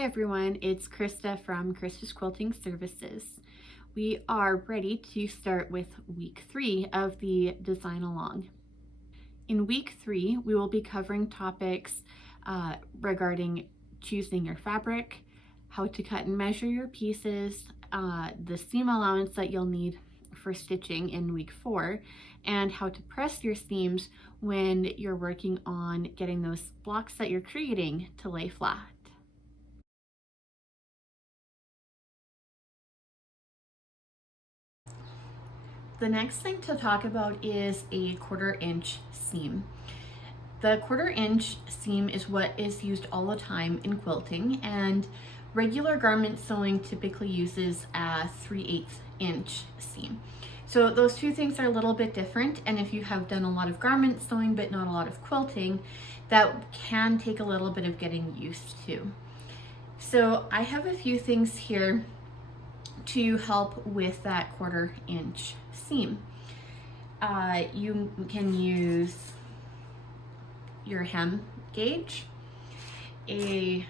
Hi everyone, it's Krista from Krista's Quilting Services. We are ready to start with week 3 of the Design Along. In week 3, we will be covering topics regarding choosing your fabric, how to cut and measure your pieces, the seam allowance that you'll need for stitching in week 4, and how to press your seams when you're working on getting those blocks that you're creating to lay flat. The next thing to talk about is a 1/4 inch seam. The 1/4 inch seam is what is used all the time in quilting, and regular garment sewing typically uses a 3/8 inch seam. So those two things are a little bit different, and if you have done a lot of garment sewing but not a lot of quilting, that can take a little bit of getting used to. So I have a few things here to help with that 1/4 inch seam. You can use your hem gauge, a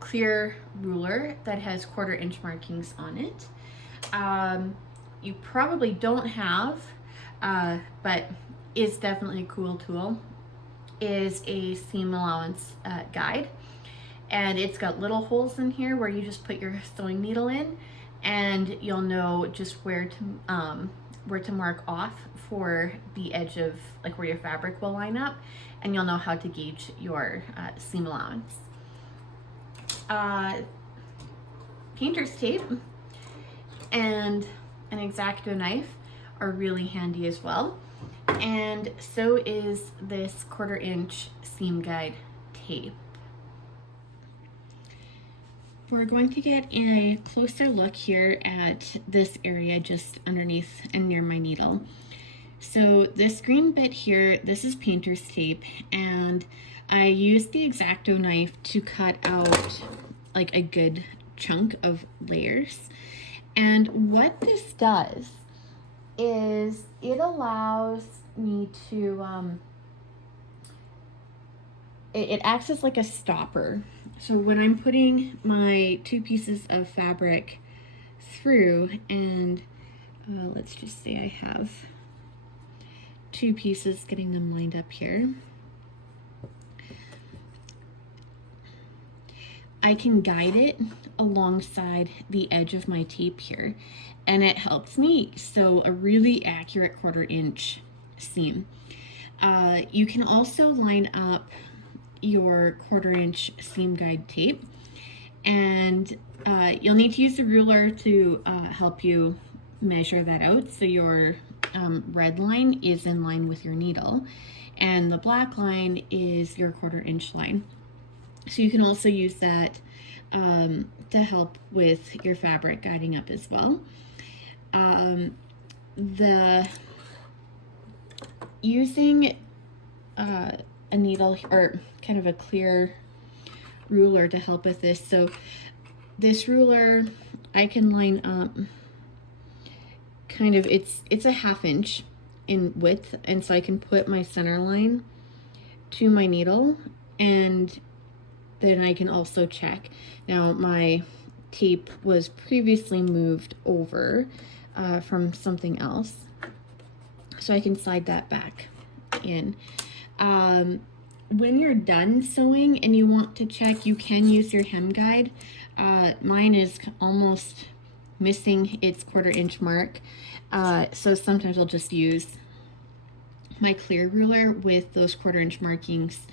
clear ruler that has 1/4 inch markings on it. You probably don't have, but is definitely a cool tool, is a seam allowance guide. And it's got little holes in here where you just put your sewing needle in, and you'll know just where to mark off for the edge of like where your fabric will line up, and you'll know how to gauge your seam allowance. Painter's tape and an X-Acto knife are really handy as well, and so is this 1/4 inch seam guide tape. We're going to get a closer look here at this area just underneath and near my needle. So this green bit here, this is painter's tape, and I used the X-Acto knife to cut out like a good chunk of layers. And what this does is it allows me to, it acts as like a stopper. So when I'm putting my 2 pieces of fabric through, and let's just say I have 2 pieces, getting them lined up here, I can guide it alongside the edge of my tape here, and it helps me sew a really accurate 1/4 inch seam. You can also line up your 1/4 inch seam guide tape, and you'll need to use the ruler to help you measure that out, so your red line is in line with your needle and the black line is your 1/4 inch line. So you can also use that to help with your fabric guiding up as well. Using a needle or kind of a clear ruler to help with this. So this ruler, I can line up kind of, it's a 1/2 inch in width, and so I can put my center line to my needle, and then I can also check. Now my tape was previously moved over from something else, so I can slide that back in. When you're done sewing and you want to check, you can use your hem guide. Mine is almost missing its 1/4 inch mark, so sometimes I'll just use my clear ruler with those 1/4 inch markings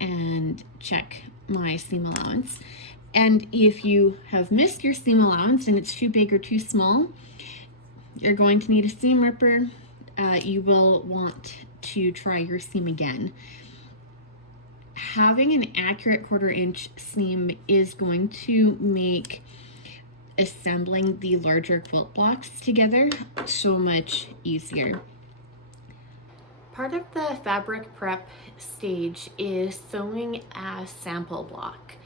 and check my seam allowance. And if you have missed your seam allowance and it's too big or too small, you're going to need a seam ripper. You will want to try your seam again. Having an accurate 1/4 inch seam is going to make assembling the larger quilt blocks together so much easier. Part of the fabric prep stage is sewing a sample block.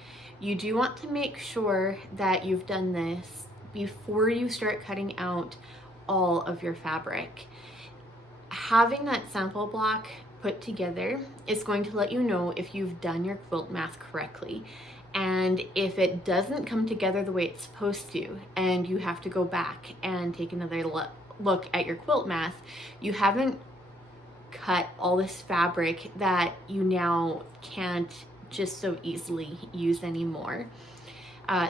You do want to make sure that you've done this before you start cutting out all of your fabric. Having that sample block put together is going to let you know if you've done your quilt math correctly. And if it doesn't come together the way it's supposed to, and you have to go back and take another look at your quilt math, you haven't cut all this fabric that you now can't just so easily use anymore.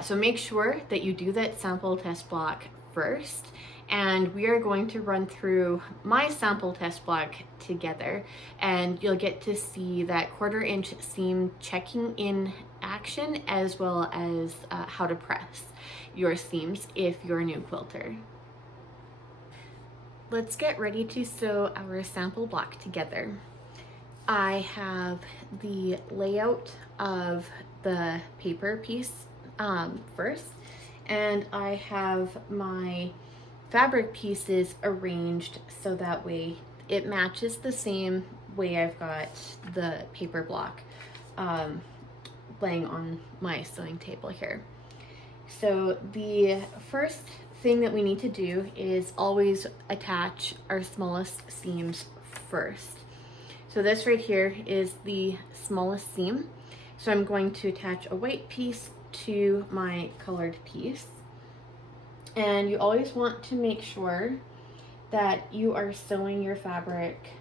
So make sure that you do that sample test block first, and we are going to run through my sample test block together, and you'll get to see that 1/4 inch seam checking in action, as well as how to press your seams if you're a new quilter. Let's get ready to sew our sample block together. I have the layout of the paper piece first, and I have my fabric pieces arranged so that way it matches the same way I've got the paper block laying on my sewing table here. So the first thing that we need to do is always attach our smallest seams first. So this right here is the smallest seam. So I'm going to attach a white piece to my colored piece. And you always want to make sure that you are sewing your fabric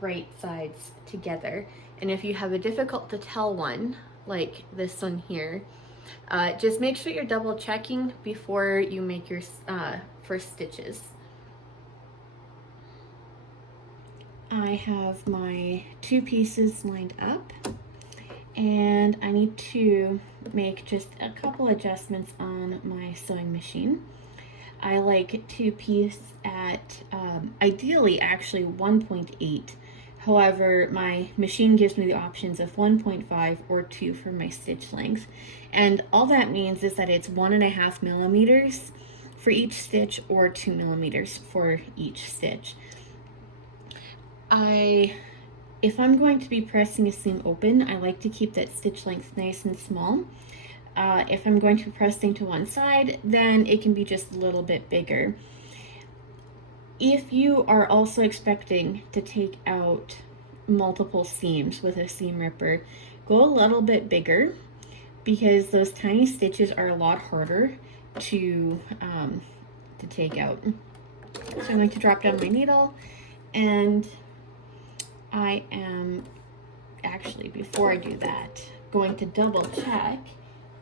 right sides together. And if you have a difficult to tell one, like this one here, just make sure you're double checking before you make your first stitches. I have my 2 pieces lined up, and I need to make just a couple adjustments on my sewing machine. I like to piece at ideally actually 1.8. However, my machine gives me the options of 1.5 or 2 for my stitch length. And all that means is that it's 1.5 millimeters for each stitch, or 2 millimeters for each stitch. If I'm going to be pressing a seam open, I like to keep that stitch length nice and small. If I'm going to be pressing to one side, then it can be just a little bit bigger. If you are also expecting to take out multiple seams with a seam ripper, go a little bit bigger, because those tiny stitches are a lot harder to take out. So I'm going to drop down my needle, and I am actually, before I do that, going to double check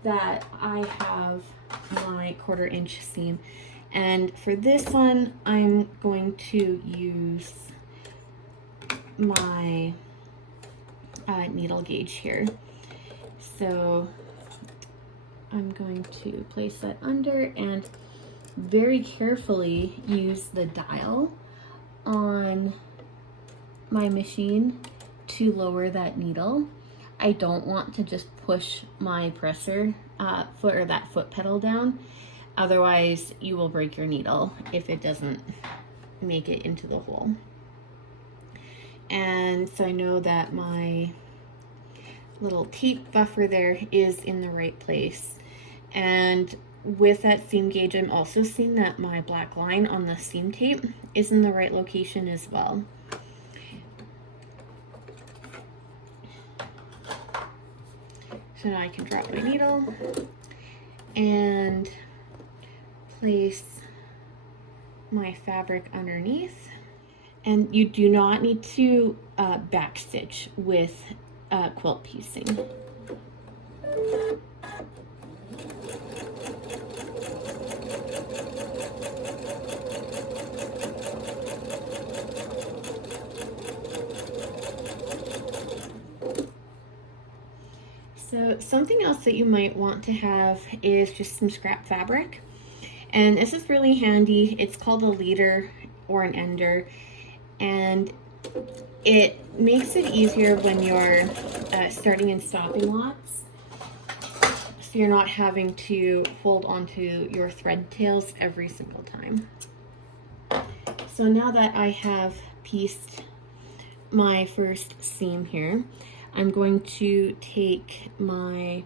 that I have my 1/4 inch seam. And for this one, I'm going to use my needle gauge here. So I'm going to place that under and very carefully use the dial on my machine to lower that needle. I don't want to just push my presser foot, or that foot pedal down. Otherwise, you will break your needle if it doesn't make it into the hole. And so I know that my little tape buffer there is in the right place. And with that seam gauge, I'm also seeing that my black line on the seam tape is in the right location as well. So now I can drop my needle and place my fabric underneath. And you do not need to backstitch with quilt piecing. So something else that you might want to have is just some scrap fabric. And this is really handy. It's called a leader or an ender, and it makes it easier when you're starting and stopping lots, so you're not having to hold onto your thread tails every single time. So now that I have pieced my first seam here, I'm going to take my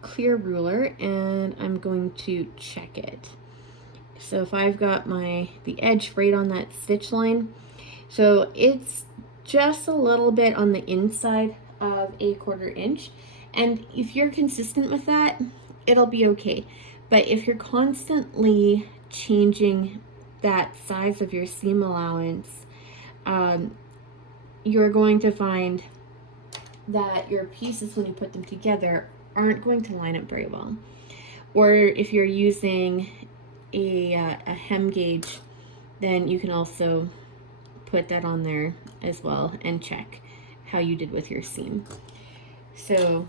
clear ruler and I'm going to check it. So if I've got the edge right on that stitch line, so it's just a little bit on the inside of a 1/4 inch, And if you're consistent with that, it'll be okay. But if you're constantly changing that size of your seam allowance, you're going to find that your pieces, when you put them together, aren't going to line up very well. Or if you're using a hem gauge, then you can also put that on there as well and check how you did with your seam. So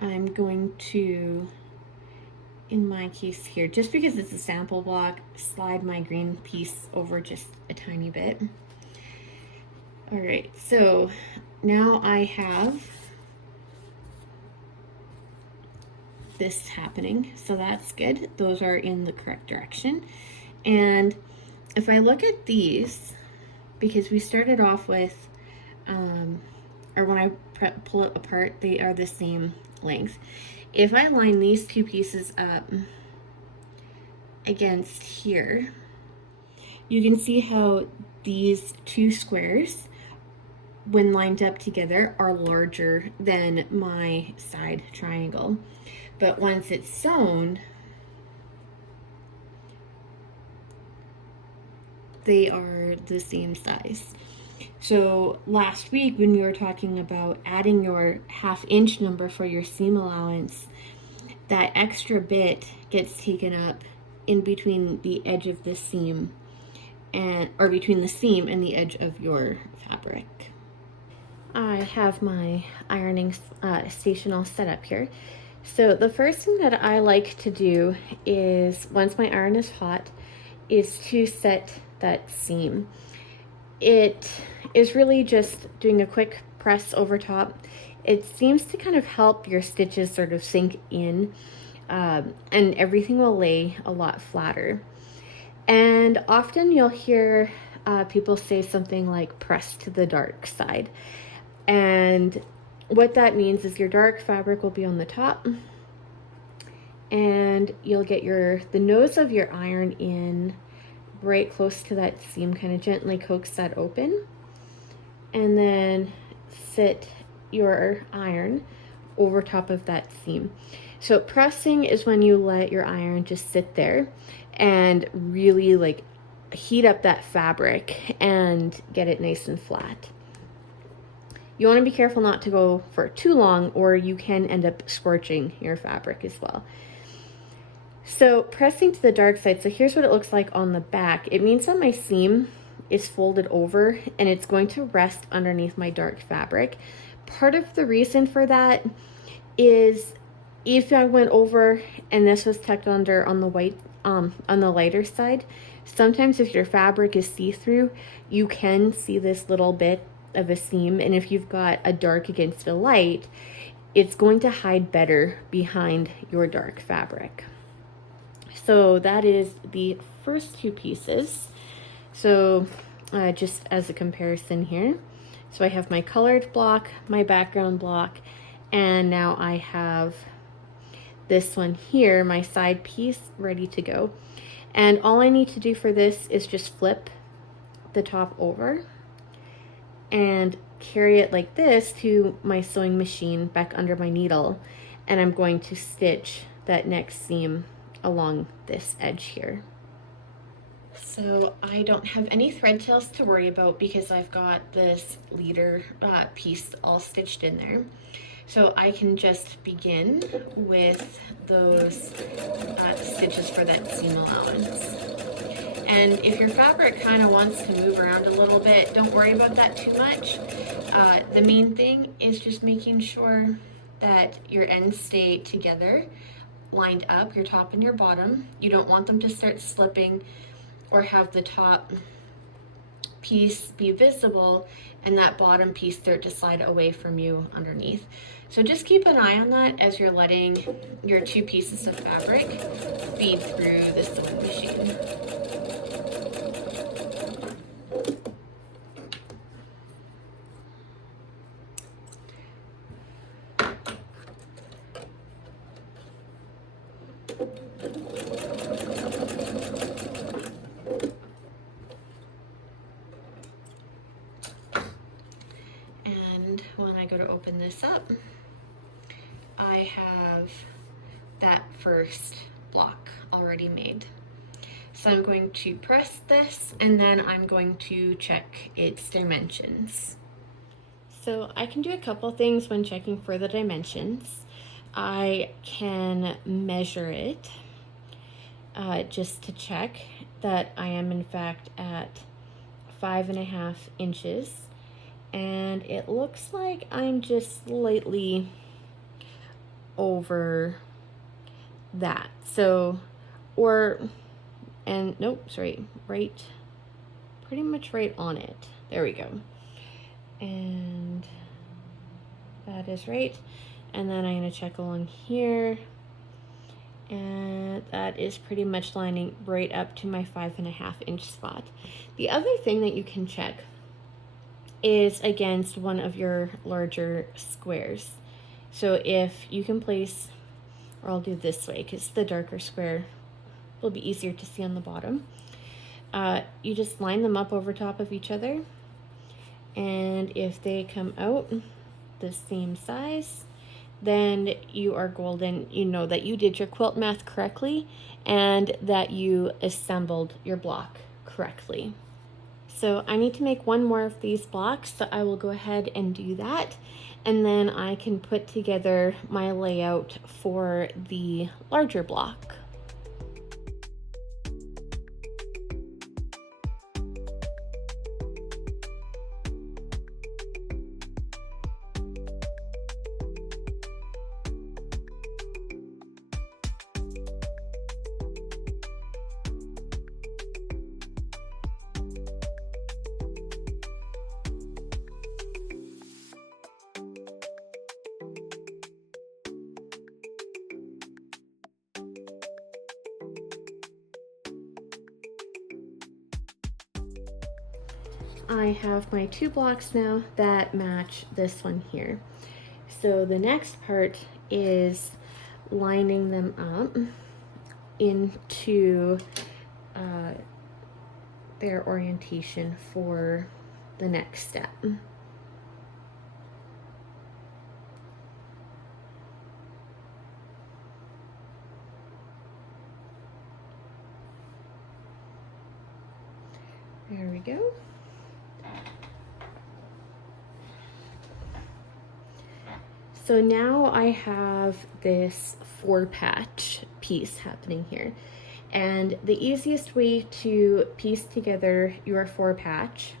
I'm going to, in my case here, just because it's a sample block, slide my green piece over just a tiny bit. All right, so now I have this happening, so that's good. Those are in the correct direction. And if I look at these, because we started off with, or when I pull it apart, they are the same length. If I line these two pieces up against here, you can see how these two squares, when lined up together, are larger than my side triangle. But once it's sewn, they are the same size. So last week when we were talking about adding your 1/2 inch number for your seam allowance, that extra bit gets taken up in between the edge of the seam or between the seam and the edge of your fabric. I have my ironing station all set up here. So the first thing that I like to do is, once my iron is hot, is to set that seam. It is really just doing a quick press over top. It seems to kind of help your stitches sort of sink in, and everything will lay a lot flatter. And often you'll hear people say something like press to the dark side. And what that means is your dark fabric will be on the top, and you'll get the nose of your iron in right close to that seam, kind of gently coax that open, and then sit your iron over top of that seam. So pressing is when you let your iron just sit there and really like heat up that fabric and get it nice and flat. You want to be careful not to go for too long, or you can end up scorching your fabric as well. So pressing to the dark side, so here's what it looks like on the back. It means that my seam is folded over and it's going to rest underneath my dark fabric. Part of the reason for that is if I went over and this was tucked under on the lighter side, sometimes if your fabric is see-through, you can see this little bit of a seam, and if you've got a dark against a light, it's going to hide better behind your dark fabric. So that is the first two pieces. So just as a comparison here, so I have my colored block, my background block, and now I have this one here, my side piece, ready to go. And all I need to do for this is just flip the top over and carry it like this to my sewing machine back under my needle, and I'm going to stitch that next seam along this edge here. So I don't have any thread tails to worry about because I've got this leader piece all stitched in there. So I can just begin with those stitches for that seam allowance. And if your fabric kind of wants to move around a little bit, don't worry about that too much. The main thing is just making sure that your ends stay together, lined up, your top and your bottom. You don't want them to start slipping or have the top piece be visible and that bottom piece start to slide away from you underneath. So just keep an eye on that as you're letting your two pieces of fabric feed through the sewing machine. And when I go to open this up, I have that first block already made. So I'm going to press this and then I'm going to check its dimensions. So I can do a couple things when checking for the dimensions. I can measure it just to check that I am in fact at 5.5 inches, and it looks like I'm just slightly over that. So, nope, sorry, right, pretty much right on it. There we go. And that is right. And then I'm gonna check along here, and that is pretty much lining right up to my 5.5 inch spot. The other thing that you can check is against one of your larger squares. So if you can place, or I'll do this way because the darker square will be easier to see on the bottom. You just line them up over top of each other, and if they come out the same size, then you are golden. You know that you did your quilt math correctly and that you assembled your block correctly. So I need to make one more of these blocks, so I will go ahead and do that, and then I can put together my layout for the larger block. I have my 2 blocks now that match this one here. So the next part is lining them up into their orientation for the next step. There we go. So now I have this 4-patch piece happening here. And the easiest way to piece together your 4-patch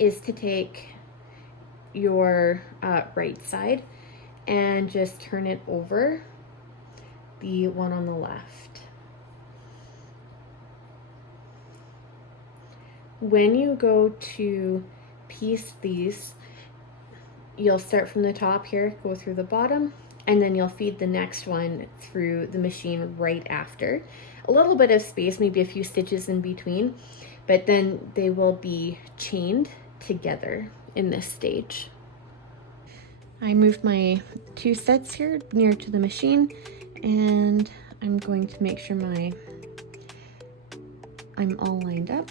is to take your right side and just turn it over the one on the left. When you go to piece these, you'll start from the top here, go through the bottom, and then you'll feed the next one through the machine right after. A little bit of space, maybe a few stitches in between, but then they will be chained together in this stage. I moved my 2 sets here near to the machine, and I'm going to make sure I'm all lined up.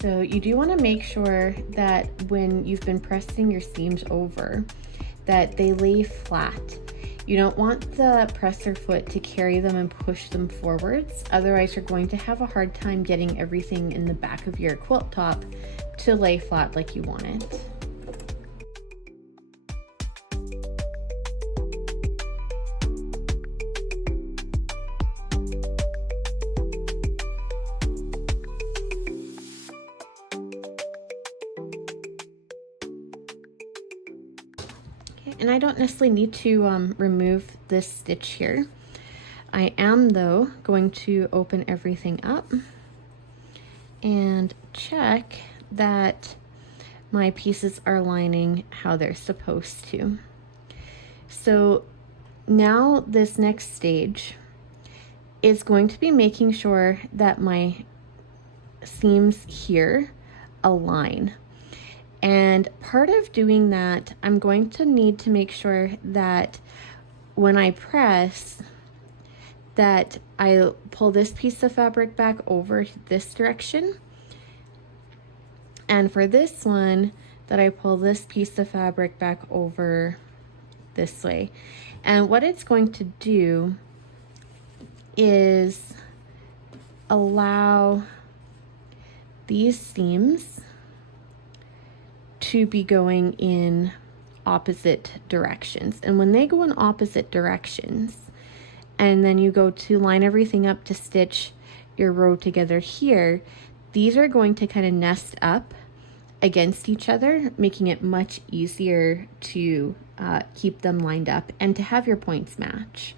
So you do want to make sure that when you've been pressing your seams over, that they lay flat. You don't want the presser foot to carry them and push them forwards. Otherwise, you're going to have a hard time getting everything in the back of your quilt top to lay flat like you want it. And I don't necessarily need to remove this stitch here. I am though going to open everything up and check that my pieces are lining how they're supposed to. So now this next stage is going to be making sure that my seams here align. And part of doing that, I'm going to need to make sure that when I press, that I pull this piece of fabric back over this direction. And for this one, that I pull this piece of fabric back over this way. And what it's going to do is allow these seams to be going in opposite directions. And when they go in opposite directions, and then you go to line everything up to stitch your row together here, these are going to kind of nest up against each other, making it much easier to keep them lined up and to have your points match.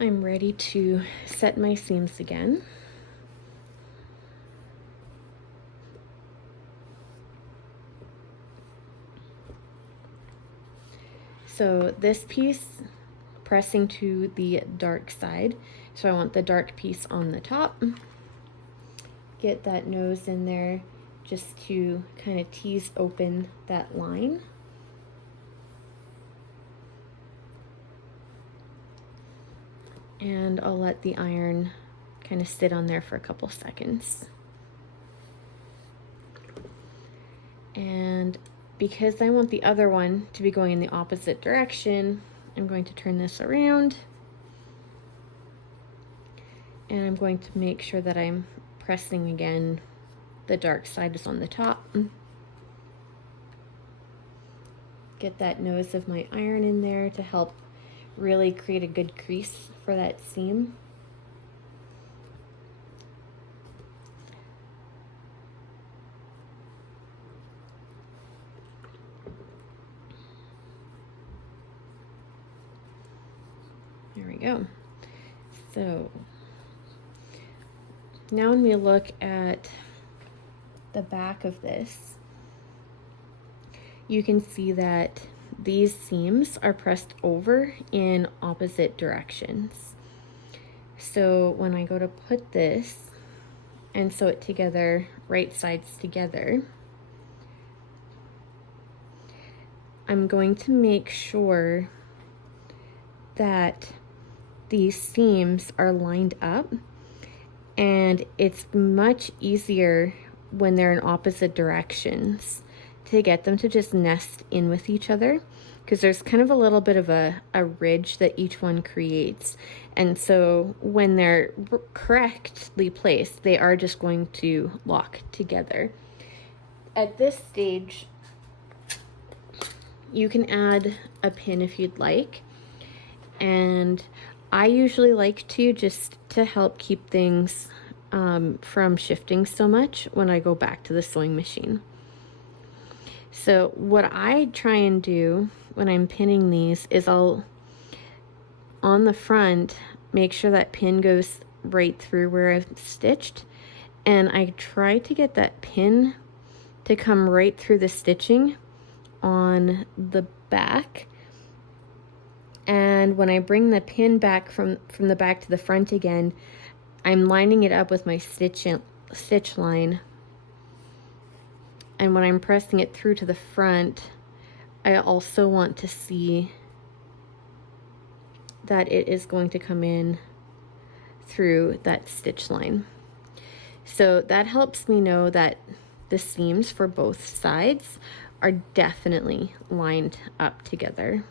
I'm ready to set my seams again. So this piece pressing to the dark side. So I want the dark piece on the top. Get that nose in there just to kind of tease open that line. And I'll let the iron kind of sit on there for a couple seconds. And because I want the other one to be going in the opposite direction, I'm going to turn this around. And I'm going to make sure that I'm pressing again. The dark side is on the top. Get that nose of my iron in there to help really create a good crease for that seam. There we go. So now when we look at the back of this, you can see that these seams are pressed over in opposite directions. So when I go to put this and sew it together, right sides together, I'm going to make sure that these seams are lined up, and it's much easier when they're in opposite directions to get them to just nest in with each other, because there's kind of a little bit of a ridge that each one creates. And so when they're correctly placed, they are just going to lock together. At this stage, you can add a pin if you'd like. And I usually like to, just to help keep things from shifting so much when I go back to the sewing machine. So what I try and do when I'm pinning these is I'll, on the front, make sure that pin goes right through where I've stitched, and I try to get that pin to come right through the stitching on the back. And when I bring the pin back from the back to the front again, I'm lining it up with my stitch line. And when I'm pressing it through to the front, I also want to see that it is going to come in through that stitch line. So that helps me know that the seams for both sides are definitely lined up together.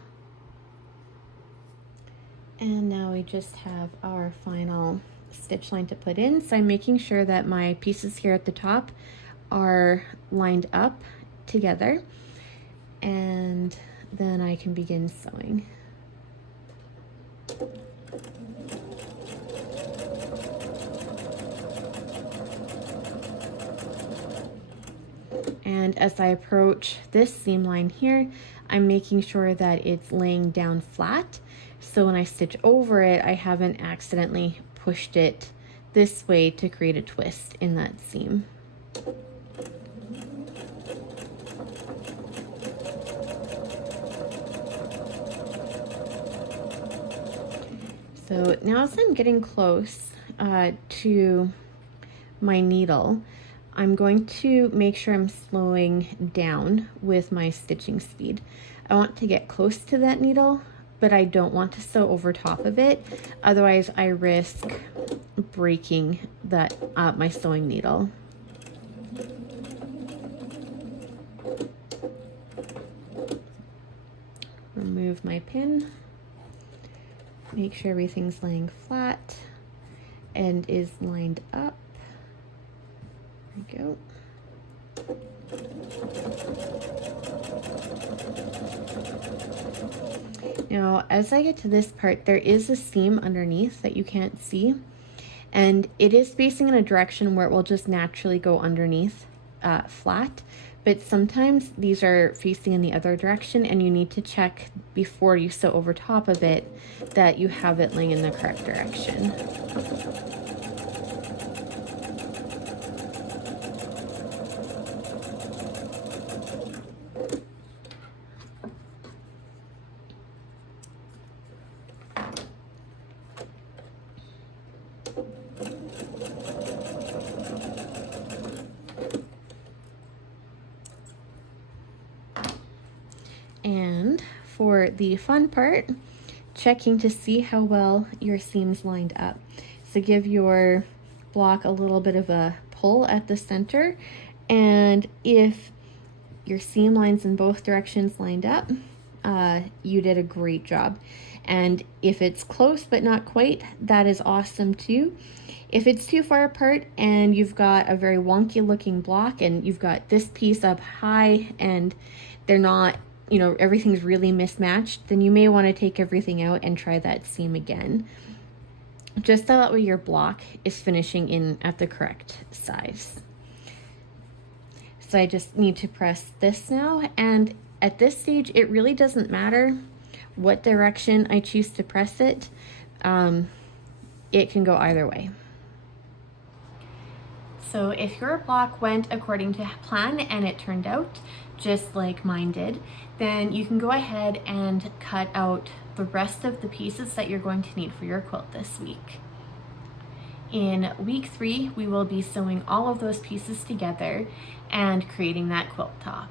And now we just have our final stitch line to put in. So I'm making sure that my pieces here at the top are lined up together, and then I can begin sewing. And as I approach this seam line here, I'm making sure that it's laying down flat so when I stitch over it, I haven't accidentally pushed it this way to create a twist in that seam. So now as I'm getting close to my needle, I'm going to make sure I'm slowing down with my stitching speed. I want to get close to that needle, but I don't want to sew over top of it. Otherwise, I risk breaking that my sewing needle. Remove my pin. Make sure everything's laying flat and is lined up. There we go. Now, as I get to this part, there is a seam underneath that you can't see, and it is facing in a direction where it will just naturally go underneath flat, but sometimes these are facing in the other direction, and you need to check before you sew over top of it that you have it laying in the correct direction. And for the fun part, checking to see how well your seam's lined up. So give your block a little bit of a pull at the center, and if your seam lines in both directions lined up, you did a great job. And if it's close but not quite, that is awesome too. If it's too far apart and you've got a very wonky looking block and you've got this piece up high and they're not, you know, everything's really mismatched, then you may want to take everything out and try that seam again. Just so that way your block is finishing in at the correct size. So I just need to press this now, and at this stage it really doesn't matter what direction I choose to press it. It can go either way. So if your block went according to plan and it turned out just like mine did, then you can go ahead and cut out the rest of the pieces that you're going to need for your quilt this week. In week 3, we will be sewing all of those pieces together and creating that quilt top.